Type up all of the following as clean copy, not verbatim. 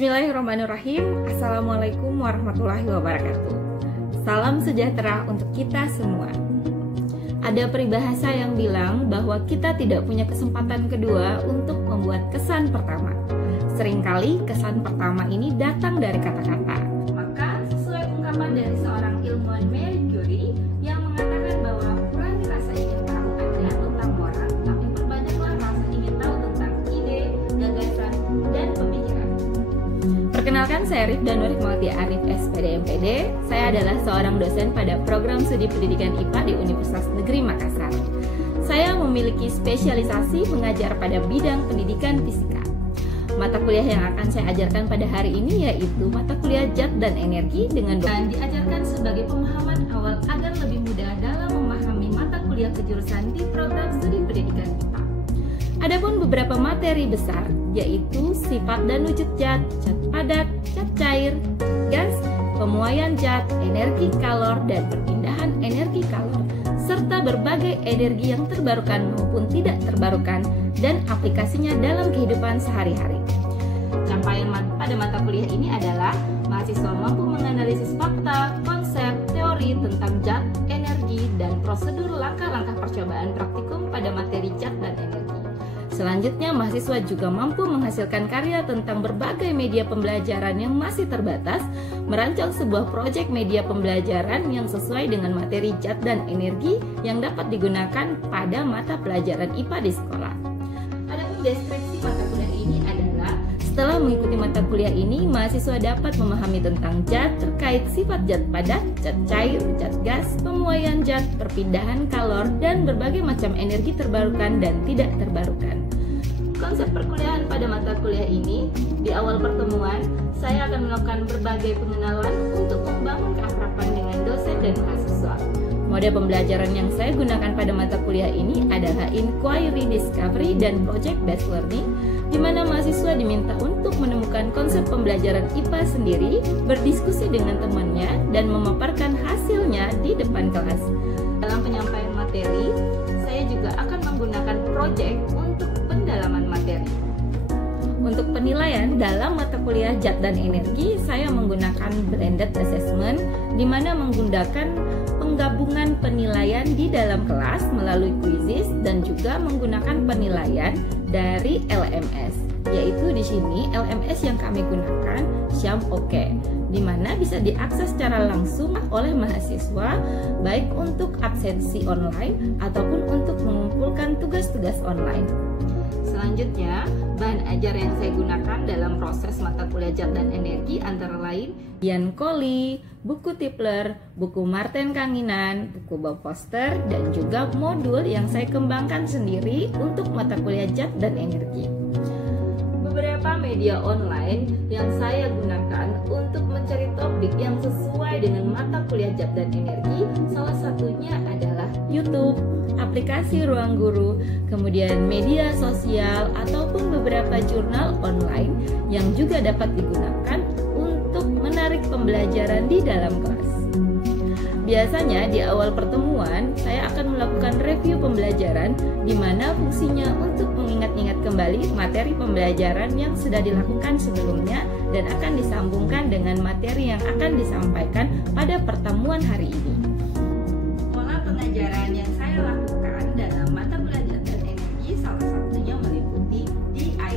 Bismillahirrahmanirrahim. Assalamualaikum warahmatullahi wabarakatuh. Salam sejahtera untuk kita semua. Ada peribahasa yang bilang bahwa kita tidak punya kesempatan kedua untuk membuat kesan pertama. Seringkali kesan pertama ini datang dari kata-kata. Maka sesuai ungkapan dari seorang ilmuwan Marie Curie yang mengatakan bahwa kurangi rasa ingin tahu Anda tentang orang, tapi perbanyaklah rasa ingin tahu tentang ide, gagasan, dan pemikiran. Perkenalkan, saya Rifda Nurhikmawati Arif, SPD MPD. Saya adalah seorang dosen pada program studi pendidikan IPA di Universitas Negeri Makassar. Saya memiliki spesialisasi mengajar pada bidang pendidikan fisika. Mata kuliah yang akan saya ajarkan pada hari ini yaitu mata kuliah zat dan energi dengan diajarkan sebagai pemahaman awal agar lebih mudah dalam memahami mata kuliah kejurusan di program studi pendidikan IPA. Adapun beberapa materi besar yaitu sifat dan wujud zat, zat padat, zat cair, gas, pemuaian zat, energi kalor dan perpindahan energi kalor, serta berbagai energi yang terbarukan maupun tidak terbarukan dan aplikasinya dalam kehidupan sehari-hari. Capaian pada mata kuliah ini adalah mahasiswa mampu menganalisis fakta, konsep, teori tentang zat, energi, dan prosedur langkah-langkah percobaan praktikum pada materi zat dan energi. Selanjutnya, mahasiswa juga mampu menghasilkan karya tentang berbagai media pembelajaran yang masih terbatas, merancang sebuah proyek media pembelajaran yang sesuai dengan materi zat dan energi yang dapat digunakan pada mata pelajaran IPA di sekolah. Adapun deskripsi mata kuliah ini adalah, setelah mengikuti mata kuliah ini, mahasiswa dapat memahami tentang zat terkait sifat zat padat, zat cair, zat gas, pemuaian zat, perpindahan kalor, dan berbagai macam energi terbarukan dan tidak terbarukan. Konsep perkuliahan pada mata kuliah ini, di awal pertemuan, saya akan melakukan berbagai pengenalan untuk membangun keakraban dengan dosen dan mahasiswa. Mode pembelajaran yang saya gunakan pada mata kuliah ini adalah inquiry, discovery, dan project based learning, di mana mahasiswa diminta untuk menemukan konsep pembelajaran IPA sendiri, berdiskusi dengan temannya, dan memaparkan hasilnya di depan kelas. Dalam penyampaian materi, saya juga akan menggunakan project untuk pendalaman materi. Untuk penilaian dalam mata kuliah zat dan energi, saya menggunakan blended assessment, di mana menggunakan penggabungan penilaian di dalam kelas melalui quizzes dan juga menggunakan penilaian dari LMS. Yaitu di sini LMS yang kami gunakan Syam Oke, di mana bisa diakses secara langsung oleh mahasiswa baik untuk absensi online ataupun untuk mengumpulkan tugas-tugas online. Selanjutnya, bahan ajar yang saya gunakan dalam proses mata kuliah zat dan energi antara lain Ian Coley, buku Tipler, buku Martin Kanginan, buku Bob Foster, dan juga modul yang saya kembangkan sendiri untuk mata kuliah zat dan energi. Beberapa media online yang saya gunakan untuk mencari topik yang sesuai dengan mata kuliah zat dan energi, salah satunya adalah YouTube, aplikasi Ruang Guru, kemudian media sosial, ataupun beberapa jurnal online yang juga dapat digunakan untuk menarik pembelajaran di dalam kelas. Biasanya di awal pertemuan, saya akan melakukan review pembelajaran di mana fungsinya untuk mengingat-ingat kembali materi pembelajaran yang sudah dilakukan sebelumnya dan akan disambungkan dengan materi yang akan disampaikan pada pertemuan hari ini. Pola pengajaran yang saya lakukan dalam mata kuliah zat dan energi salah satunya meliputi DIA,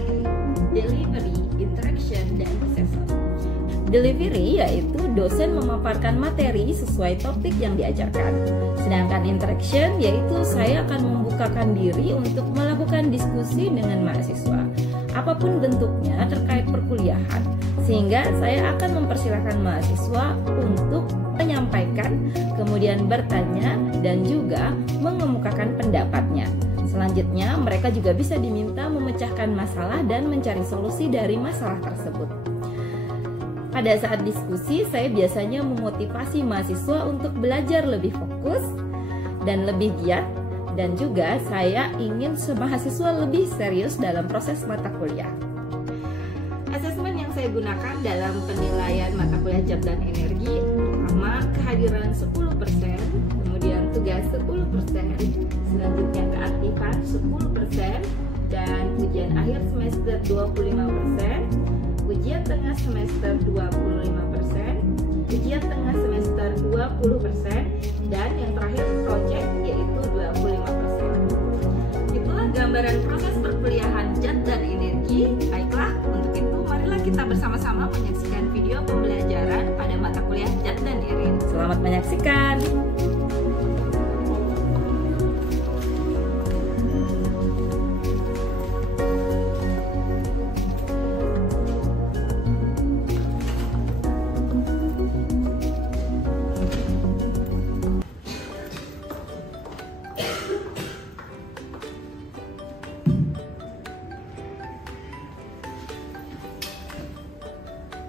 Delivery, Interaction, dan Assessment. Delivery yaitu dosen memaparkan materi sesuai topik yang diajarkan. Sedangkan interaction yaitu saya akan membukakan diri untuk melakukan diskusi dengan mahasiswa, apapun bentuknya terkait perkuliahan, sehingga saya akan mempersilahkan mahasiswa untuk menyampaikan, kemudian bertanya, dan juga mengemukakan pendapatnya. Selanjutnya, mereka juga bisa diminta memecahkan masalah dan mencari solusi dari masalah tersebut. Pada saat diskusi, saya biasanya memotivasi mahasiswa untuk belajar lebih fokus dan lebih giat, dan juga saya ingin mahasiswa lebih serius dalam proses mata kuliah. Asesmen yang saya gunakan dalam penilaian mata kuliah zat dan energi, pertama kehadiran 10%, kemudian tugas 10%, selanjutnya keaktifan 10%, dan ujian akhir semester 25%, ujian tengah semester 25%, ujian tengah semester 20%, dan yang terakhir project yaitu 25%. Itulah gambaran proses perkuliahan Zat dan Energi. Baiklah, untuk itu marilah kita bersama-sama menyaksikan video pembelajaran pada mata kuliah Zat dan Energi. Selamat menyaksikan.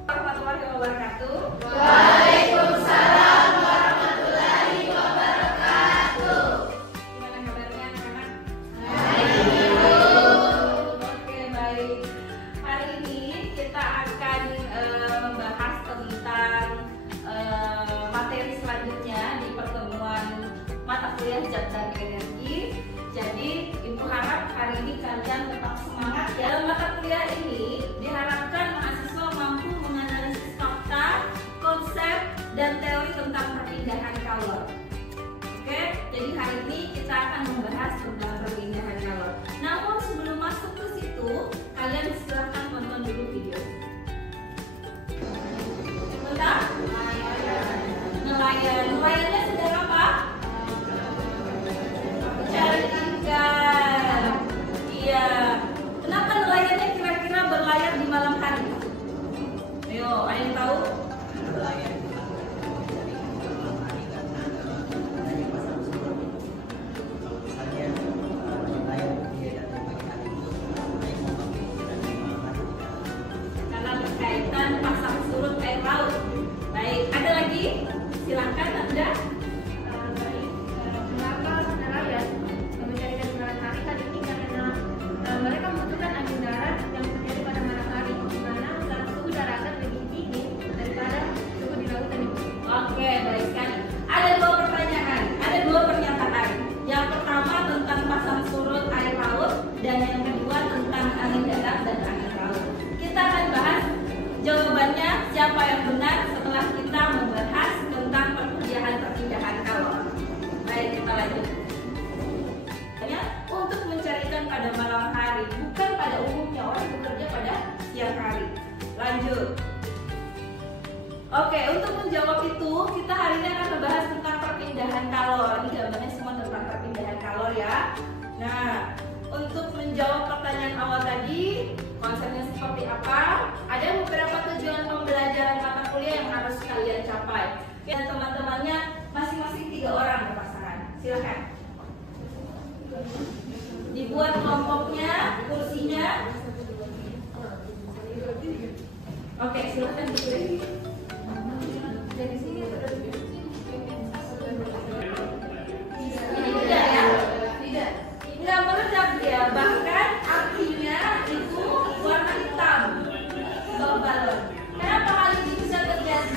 Warahmatullahi wabarakatuh. Waalaikumsalam warahmatullahi wabarakatuh. Gimana kabarnya anak-anak? Baik. Oke, baik. Hari ini kita akan membahas tentang materi selanjutnya di pertemuan mata kuliah Zat dan Energi. Jadi, Ibu harap hari ini kalian tetap semangat. Dalam mata kuliah ini diharapkan mahasiswa mampu menganalisis fakta, konsep, dan teori tentang perpindahan kalor. Oke, jadi hari ini kita akan membahas tentang perpindahan kalor. Namun sebelum masuk ke situ, kalian silahkan tonton dulu video. Bentar. Nelayan. Nelayannya sedang apa? Mencari ikan. Iya. Kenapa nelayannya kira-kira berlayar di malam hari? Ayo, ada yang tahu? Karena berkaitan pasang surut air laut. Baik, ada lagi? Silahkan Anda. Mengapa nelayan mencari ikan di malam hari? Kan ini karena mereka membutuhkan angin darat yang terjadi pada malam hari, di mana suhu daratan lebih dingin daripada suhu di lautan itu. Oke, baik sekali. Ada dua pertanyaan, ada dua pernyataan. Yang pertama tentang pasang surut air laut, dan yang kedua tentang angin darat dan angin laut. Kita akan bahas jawabannya siapa yang benar setelah kita membahas tentang perpindahan kalor. Baik, kita lanjut. Untuk mencari ikan pada malam hari, bukan pada umumnya orang bekerja pada siang hari. Lanjut. Oke, untuk menjawab itu, kita hari ini akan membahas tentang perpindahan kalor. Ini gambarnya semua tentang perpindahan kalor ya. Nah, untuk menjawab pertanyaan awal tadi, konsepnya seperti apa? Ada beberapa tujuan pembelajaran mata kuliah yang harus kalian capai. Dan teman-temannya masing-masing 3 orang berpasangan. Silakan. Dibuat kelompoknya, kursinya. Oke, silakan dipilih. Dari sini atau dari sini? Ini tidak ya? Tidak. Nggak meledak ya. Bahkan apinya itu warna hitam. Kalau balon. Kenapa hal ini bisa terjadi?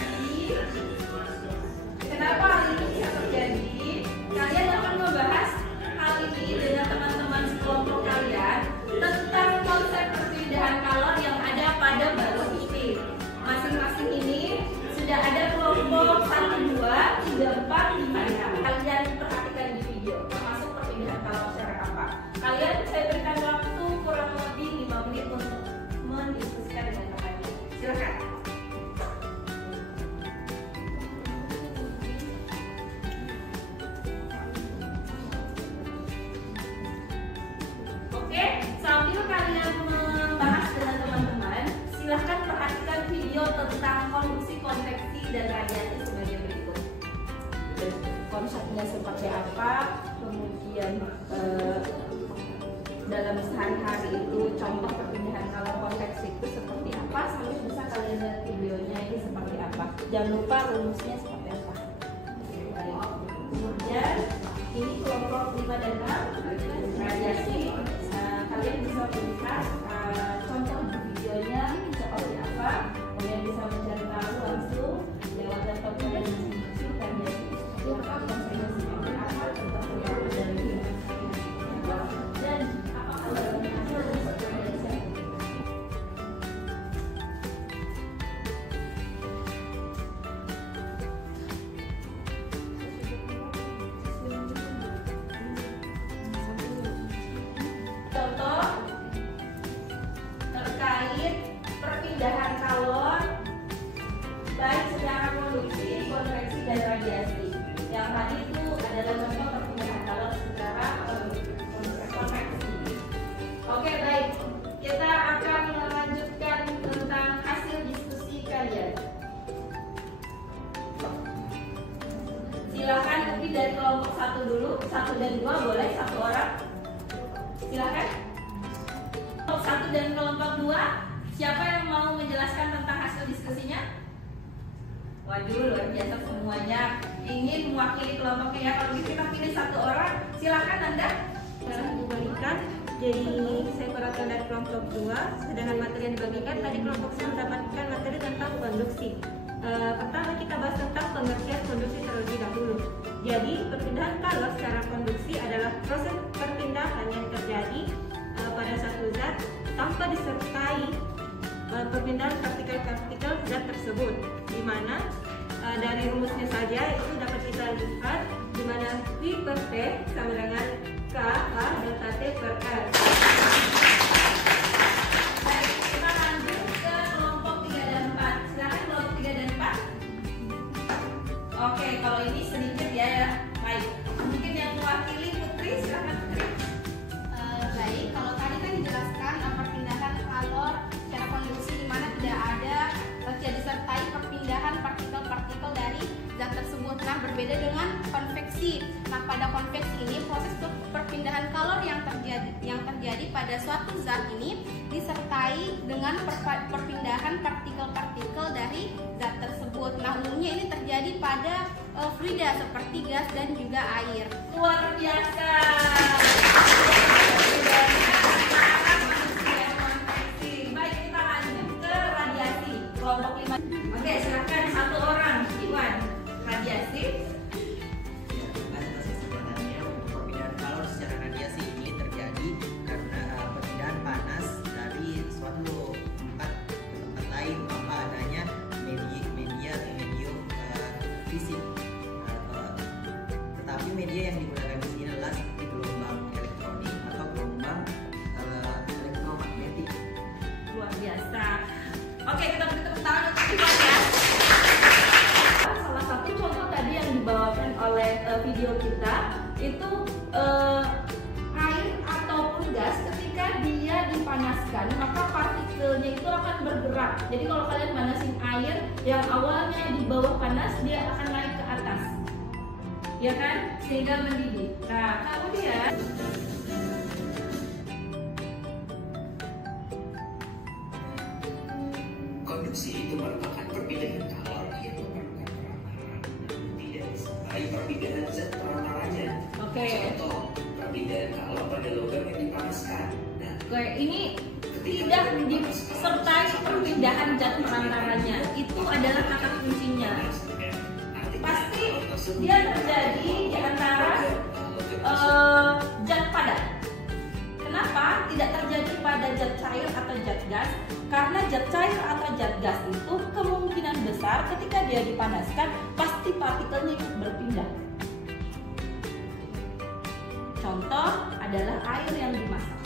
Kenapa hal ini bisa terjadi? Kalian akan membahas hal ini dengan teman-teman sekelompok kalian tentang konsep perpindahan kalor yang ada pada balon ini. Masing-masing ini sudah ada kelompok 1, 2, 3, 4, 5 ya. Kalian perhatikan di video, termasuk perpindahan kalor secara apa. Kalian saya berikan waktu kurang lebih 5 menit untuk mendiskusikan dengan teman-teman. Silakan. Oke, sambil kalian membahas dengan teman-teman, silahkan perhatikan video tentang konduksi, konveksi, dan radiasi sebagai berikut. Konsepnya seperti apa, kemudian dalam sehari-hari itu contoh perpindahan kalor konveksi itu seperti apa, sampai bisa kalian lihat videonya ini seperti apa. Jangan lupa rumusnya seperti apa. Baik. Kemudian ini kelompok 5 dan 6 radiasi. Kalian bisa melihat contoh videonya seperti apa, kemudian bisa mencari tahu langsung lewat laptop kalian masing-masing radiasi seperti apa, konsepnya seperti apa, tentang pengaruh dari dan apa mewakili dari kelompok 1 dulu, 1 dan 2 boleh, 1 orang. Silakan. Kelompok 1 dan kelompok 2, siapa yang mau menjelaskan tentang hasil diskusinya? Waduh, luar biasa semuanya ingin mewakili kelompoknya ya. Kalau kita pilih 1 orang, silakan Anda. Diberikan, jadi saya perwakilan dari kelompok 2. Sedangkan materi yang dibagikan tadi kelompok saya mendapatkan materi tentang konduksi. Pertama kita bahas tentang pengertian konduksi terlebih dahulu. Jadi perpindahan kalor secara konduksi adalah proses perpindahan yang terjadi pada satu zat tanpa disertai perpindahan partikel-partikel zat tersebut. Di mana dari rumusnya saja itu dapat kita lihat di mana Q per P sama dengan K delta T per R. Baik, kita lanjut ke kelompok 3 dan 4. Silakan kelompok 3 dan 4. Oke, kalau ini sedikit ya. Baik, mungkin yang mewakili Putri, silakan Putri. Baik, kalau tadi kan dijelaskan perpindahan kalor secara konduksi di mana tidak disertai perpindahan partikel-partikel dari zat tersebut. Nah, berbeda dengan konveksi. Nah, pada konveksi ini proses perpindahan kalor yang terjadi pada suatu zat ini disertai dengan perpindahan partikel-partikel dari zat tersebut. Nah, umumnya ini terjadi pada fluida seperti gas dan juga air. Luar biasa. Baik, kita lanjut ke radiasi kelompok 5. Oke, silakan 1 orang, Iwan. Radiasi. Sebenarnya untuk perpindahan kalor secara radiasi ini terjadi karena perpindahan panas dari suatu tempat ke tempat lain tanpa adanya medium fisik. Tetapi media yang digunakan di sini adalah seperti gelombang elektronik atau gelombang elektromagnetik. Luar biasa. Oke, kita beri tepuk tangan untuk Iwan ya. Salah satu contoh tadi yang dibawakan oleh video kita itu air ataupun gas ketika dia dipanaskan maka partikelnya itu akan bergerak. Jadi kalau kalian panasin air yang awalnya di bawah panas dia akan naik ke atas, ya kan, sehingga mendidih. Nah, kemudian konduksi itu merupakan perpindahan kalor yang memerlukan perantaraan, tidak disertai perpindahan zat perantaranya. Oke. Contoh, perpindahan kalor pada logam yang dipanaskan. Nah, oke, ini tidak disertai perpindahan zat perantaranya. Itu adalah kata kuncinya. Pasti dia terjadi di antara zat padat. Kenapa tidak terjadi pada zat cair atau zat gas? Karena zat cair atau zat gas itu kemungkinan besar ketika dia dipanaskan pasti partikelnya ikut berpindah. Contoh adalah air yang dimasak.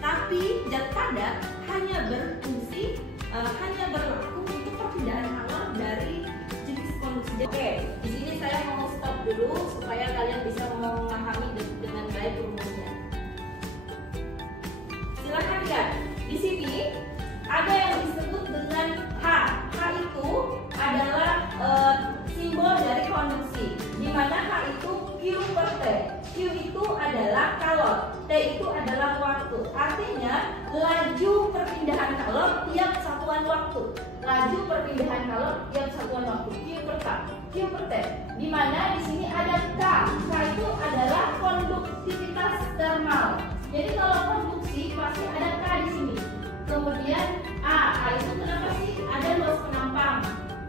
Tapi zat padat hanya berfungsi, hanya berlaku untuk perpindahan kalor dari jenis konduksi. Oke, di sini saya mau stop dulu supaya kalian bisa memahami dengan baik rumusnya. Silakan lihat di sini ada yang disebut dengan H. H itu adalah simbol dari konduksi, di mana H itu Q per T. Q itu adalah kalor, T itu adalah waktu. Artinya laju perpindahan kalor tiap satuan waktu. Laju perpindahan kalor tiap satuan waktu. Q per K, Q per T. Di mana di sini ada K. K itu adalah konduktivitas termal. Jadi kalau konduksi pasti ada K di sini. Kemudian A itu kenapa sih? Ada luas penampang.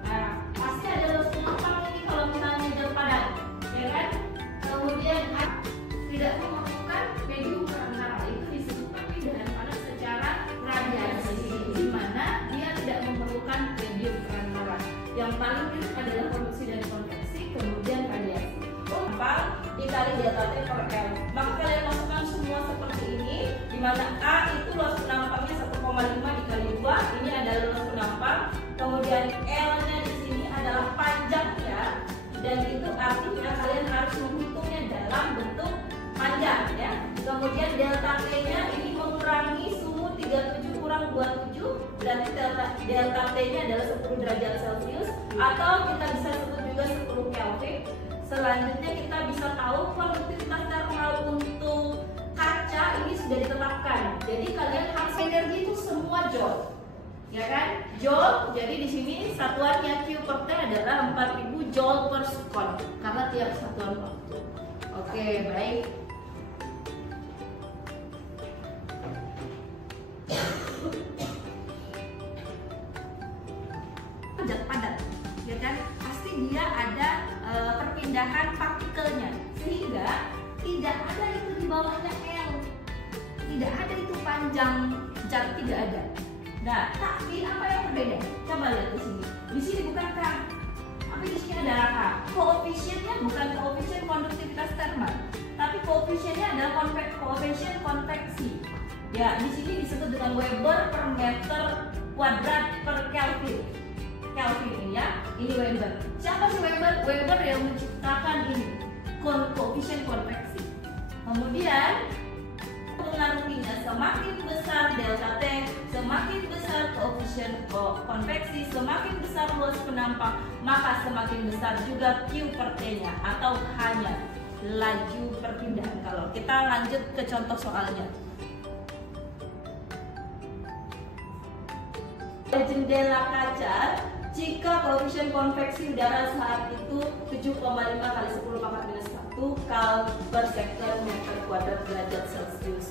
Nah, pasti ada luas penampang ini kalau misalnya zat padat, ya kan? Kemudian A tidak memerlukan medium perantara. Itu disebut perpindahan panas secara radiasi, di mana dia tidak memerlukan medium perantara. Yang paling mirip adalah konduksi dan konveksi, kemudian radiasi. Gampang dikali delta T per L. Maka kalian masukkan semua seperti ini, di mana A itu luas penampangnya 1,5 dikali 2. Ini adalah luas penampang. Kemudian L-nya di sini adalah panjangnya, dan itu artinya kalian harus menghitungnya dalam bentuk panjang ya. Kemudian delta T-nya ini mengurangi suhu 37 kurang 27, berarti delta T-nya adalah 10 derajat Celcius, atau kita bisa sebut juga 10 Kelvin. selanjutnya kita bisa tahu konduktivitas termal untuk kaca ini sudah ditetapkan. Jadi kalian harus energi itu semua joule, ya kan? Joule. Jadi di sini satuannya Q per T adalah 4000 joule per sekon karena tiap satuan waktu. Oke, baik. Padat, ya kan? Pasti dia ada perpindahan partikelnya, sehingga tidak ada itu di bawahnya L, tidak ada itu panjang zat, tidak ada. Nah, tapi apa yang berbeda? Coba lihat di sini. Di sini bukan K, tapi di sini ada K. Koefisiennya bukan koefisien konduktivitas termal, tapi koefisiennya adalah koefisien konveksi. Ya, di sini disebut dengan Weber per meter kuadrat per Kelvin. Kelvin ini ya, ini Weber. Siapa sih Weber? Weber yang menciptakan ini koefisien konveksi. Kemudian mengaruhinya semakin besar delta T, semakin besar koefisien konveksi, semakin besar luas penampak, maka semakin besar juga Q per T-nya atau hanya laju perpindahan kalor. Kita lanjut ke contoh soalnya. Jendela kaca, jika koefisien konveksi udara saat itu 7,5 kali 10 pangkat minus 1 kal per meter kuadrat derajat Celcius.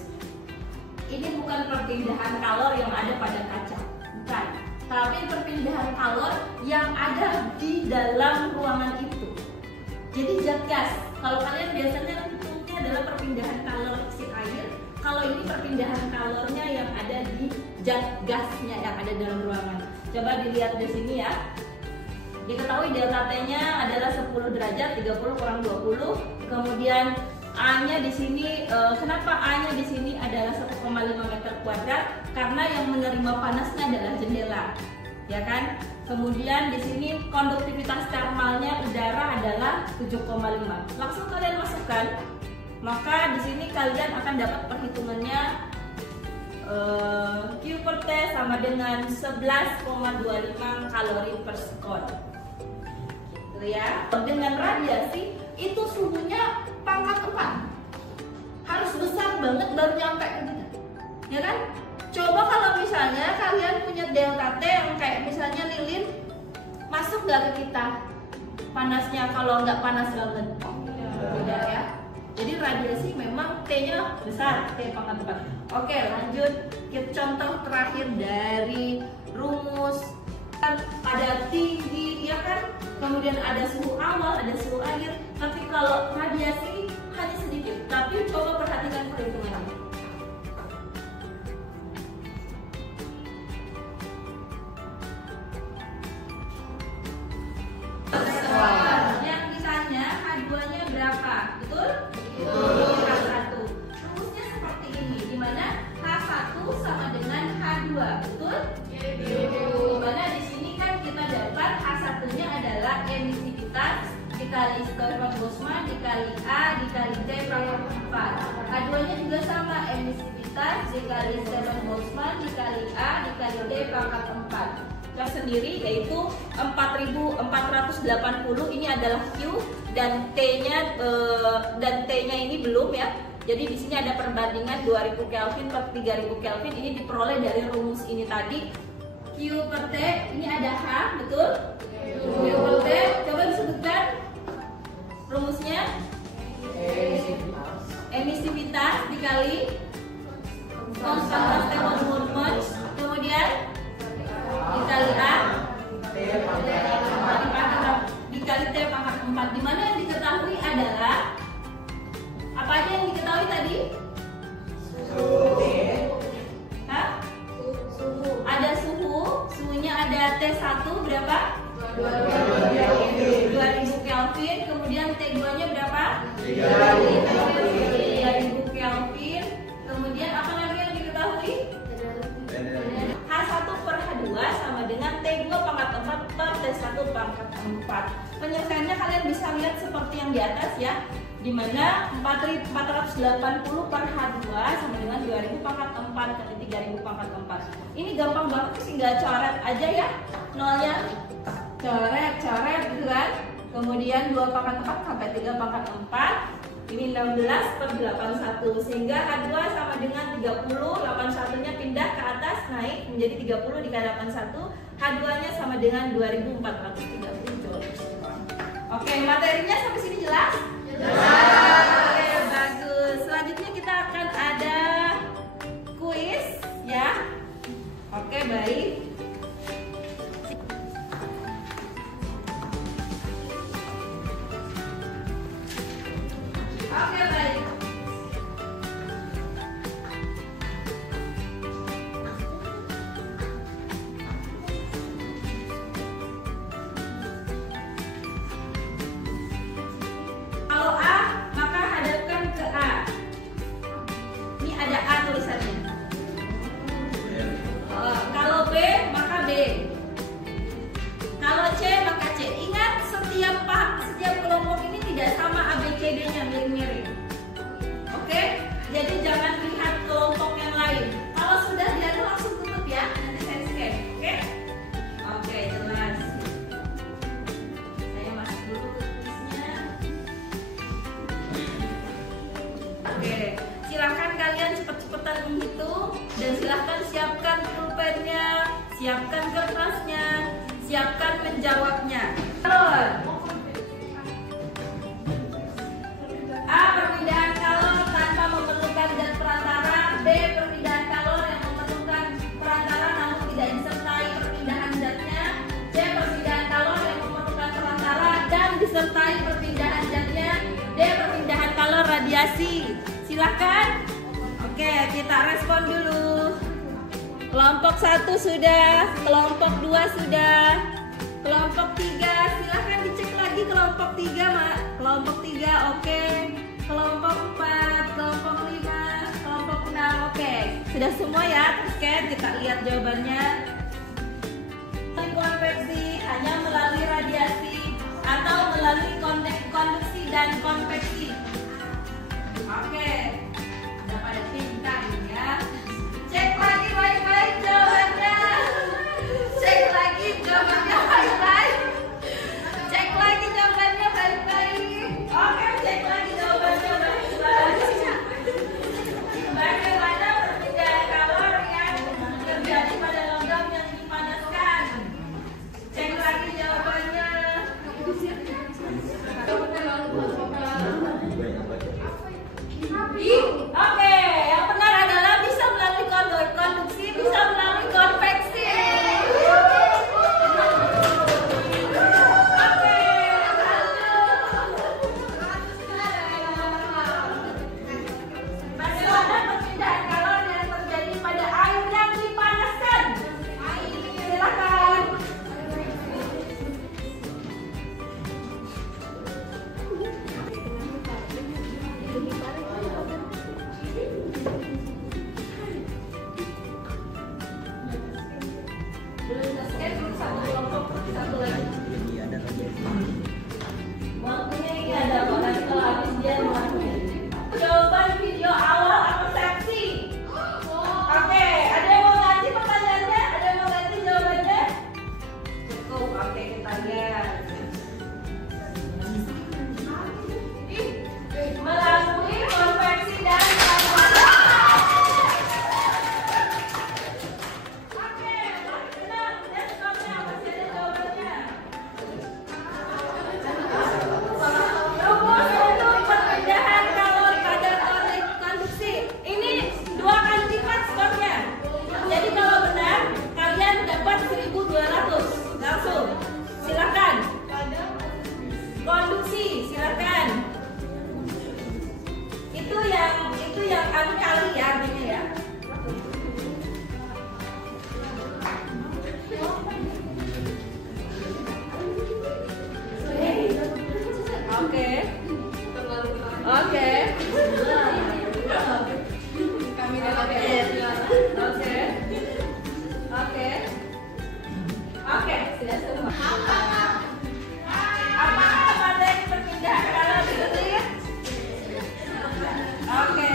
Ini bukan perpindahan kalor yang ada pada kaca, bukan. Tapi perpindahan kalor yang ada di dalam ruangan itu. Jadi zat gas. Kalau kalian biasanya hitungnya adalah perpindahan kalor si air. Kalau ini perpindahan kalornya yang ada di zat gasnya yang ada dalam ruangan. Coba dilihat di sini ya. Diketahui delta T-nya adalah 10 derajat, 30 kurang 20. Kemudian A-nya di sini, kenapa A-nya di sini adalah 1,5 meter kuadrat? Karena yang menerima panasnya adalah jendela, ya kan? Kemudian di sini konduktivitas termalnya udara adalah 7,5. Langsung kalian masukkan, maka di sini kalian akan dapat perhitungannya. Q per T sama dengan 11,25 kalori per sekon. Gitu ya. Dengan radiasi itu suhunya pangkat 4. Harus besar banget baru nyampe ke kita. Ya kan? Coba kalau misalnya kalian punya delta T yang kayak misalnya lilin, masuk nggak ke kita panasnya kalau nggak panas banget? Tidak ya. Jadi radiasi memang T-nya besar, T pangkat 4. Oke, lanjut ke contoh terakhir dari rumus. Ada tinggi, ya kan? Kemudian ada suhu awal, ada suhu akhir. Tapi kalau radiasi hanya sedikit. Tapi coba perhatikan perhitungannya. Yang ditanya H2-nya berapa? Betul? H1. Rumusnya seperti ini, di mana H1 sama dengan H2, betul? Di mana di sini kan kita dapat H1-nya adalah emisivitas dikali Stefan Boltzmann dikali A dikali T pangkat 4. H2-nya juga sama, emisivitas dikali Stefan Boltzmann dikali A dikali T pangkat 4. Sendiri yaitu 4480 ini adalah Q dan T-nya ini belum ya. Jadi di sini ada perbandingan 2000 Kelvin per 3000 Kelvin, ini diperoleh dari rumus ini tadi. Q per T ini ada H, betul? Q per T, coba disebutkan rumusnya. Emisivitas dikali konstan Stefan Boltzmann, kemudian dikali A dikali T pangkat 4. Di mana yang diketahui adalah apa aja yang diketahui tadi? Hah? Ada suhunya ada T1 berapa? 2000 Kelvin, kemudian T2-nya berapa? 3000 Kelvin. Kemudian apa lagi yang diketahui? H1 per H2 sama dengan T2 pangkat 4 per T1 pangkat 4. Penyelesaiannya kalian bisa lihat seperti yang di atas ya, di mana 4480 per H2 sama dengan 2000 pangkat 4 kali 3000 pangkat 4. Ini gampang banget, tinggal coret aja ya, nolnya coret gitu kan. Kemudian 2 pangkat 4 sampai 3 pangkat 4. Ini 16/81, sehingga H2 sama dengan 30. 81-nya pindah ke atas, naik menjadi 30 dikali 81. H2-nya sama dengan 2430 joule. Oke, materinya sampai sini jelas? Jelas. Oke, bagus. Selanjutnya kita akan ada kuis ya. Oke, baik. Oke, baik. Kalau A, maka hadapkan ke A. Ini ada A tulisannya. Kalau B, maka B. Kalau C, maka C. Ingat, setiap kelompok ini tidak sama ABCD-nya, miring-miring. Oke? Jadi jangan lihat kelompok yang lain. Kalau sudah diadu langsung tutup ya. Nanti saya scan. Oke? Oke, jelas. Saya masuk dulu ke tulisnya. Oke, silahkan kalian cepet-cepetan menghitung dan silahkan siapkan pulpennya, siapkan kertasnya, siapkan menjawabnya. A. Perpindahan kalor tanpa memerlukan zat perantara. B. Perpindahan kalor yang memerlukan perantara namun tidak disertai perpindahan zatnya. C. Perpindahan kalor yang memerlukan perantara dan disertai perpindahan zatnya. D. Perpindahan kalor radiasi. Silahkan. Oke, kita respon dulu. Kelompok 1 sudah, kelompok 2 sudah, kelompok 3 silahkan dicek lagi kelompok 3 Mak. Kelompok 3 oke, kelompok 4, kelompok 5, kelompok 6 oke. Sudah semua ya, terus kita lihat jawabannya. Konveksi hanya melalui radiasi atau melalui konduksi dan konveksi. Oke, udah pada pintar ya. Cek lagi baik-baik jawabannya. Cek lagi jawabannya baik-baik. Cek lagi jawabannya baik-baik. Oke, cek lagi jawabannya baik-baik. Bagaimana perpindahan kalor yang terjadi pada logam yang dipanaskan? Cek lagi jawabannya. Oke, yang benar adalah bisa melalui konduksi, bisa melalui konveksi. Oke. Bagaimana perpindahan kalor yang terjadi pada air yang dipanaskan? Silakan. Satu lagi. Waktunya ini ada kok, nanti kalau habis dia jawaban video awal apa seksi? Oke, ada yang mau ganti pertanyaannya? Ada yang mau ganti jawabannya? Cukup, oke kita lihat. Melalui konveksi dan transformasi. Oke, benar. Dan stopnya masih ada jawabannya. Rumus untuk perpindahan kalor pada konduksi. Ini 2 kali lipat skornya. Jadi kalau benar, kalian dapat 1.200 langsung. Silakan. Konduksi, silakan. Itu yang kali ya artinya ya. Oke. Oke. Kami Oke. Oke. Oke, sudah semua. Apakah materi perpindahan kalor ditulis? Oke.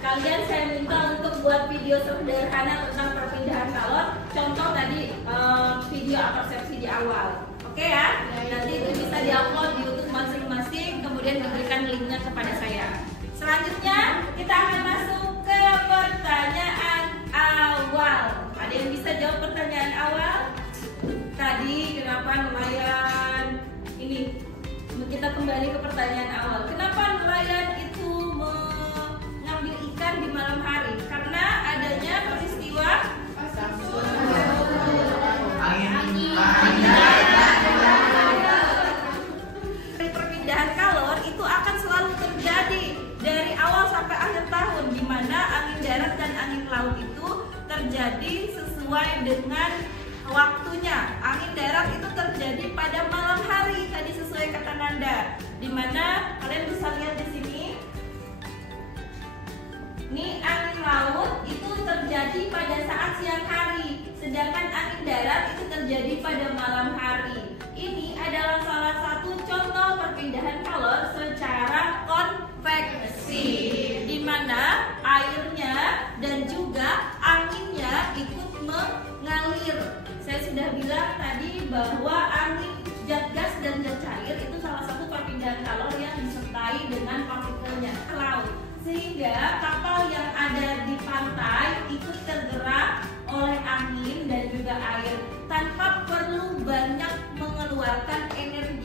kalian saya minta untuk buat video sederhana tentang perpindahan kalor. Contoh tadi video apersepsi di awal. Oke ya? Nanti itu bisa diupload di YouTube masing-masing, kemudian diberikan linknya kepada saya. Selanjutnya kita akan masuk ke pertanyaan awal. Ada yang bisa jawab pertanyaan awal? Tadi kenapa nelayan ini? Kita kembali ke pertanyaan awal. Kenapa nelayan itu mengambil ikan di malam hari? Karena adanya peristiwa perpindahan kalor itu akan selalu terjadi dari awal sampai akhir tahun, di mana angin darat dan angin laut itu terjadi sesuai dengan waktunya. Angin darat itu terjadi pada malam hari, tadi sesuai kata Nanda, di mana kalian bisa lihat di sini. Ini angin laut itu terjadi pada saat siang hari, sedangkan angin darat itu terjadi pada malam hari. Ini adalah salah satu contoh perpindahan kalor secara konveksi, di mana airnya dan juga anginnya ikut mengalir. Saya sudah bilang tadi bahwa angin, zat gas dan zat cair itu salah satu perpindahan kalor yang disertai dengan partikelnya ke laut, sehingga kapal yang ada di pantai ikut tergerak oleh angin dan juga air tanpa perlu banyak mengeluarkan energi